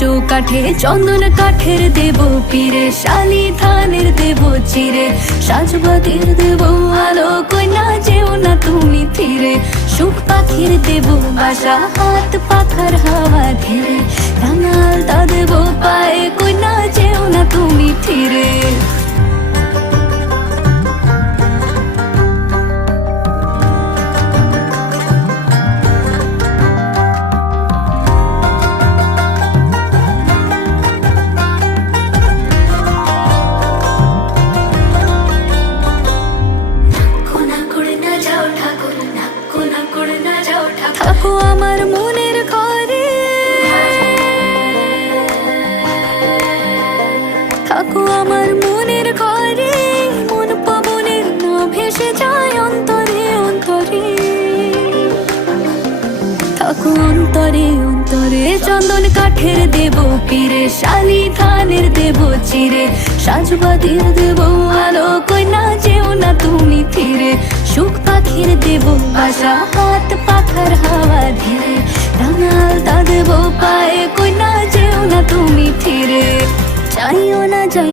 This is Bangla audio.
চৌকাঠে চন্দন কাঠের দেব পীরে, শালি ধানের দেব চিরে, সাজবাতির দেব আলো, কইনা যেও না তুমি ফিরে। সুখ পাখির দেব বাসা, হাত পাখার হাওয়া ধীরে, রাঙাল তা দেব পায়ে, কইনা যেও না তুমি ফিরে। থাকো আমার মনের ঘরে, থাকো আমার মনের ঘরে, মন পবনের না ভেসে যায় অন্তরে অন্তরে। থাকো অন্তরে অন্তরে, চন্দন কাঠের দেব পীরে, শালি ধানের দেব চিরে, সাজবাতির দেব আলো, কইনা যেও না তুমি ফিরে। সুখ পাখির দেব বাসা, হাত পাখার হাওয়া ধীরে, রাঙাল তা দেব পায়ে, কইনা যেও না তুমি ফিরে। চাইও না যাই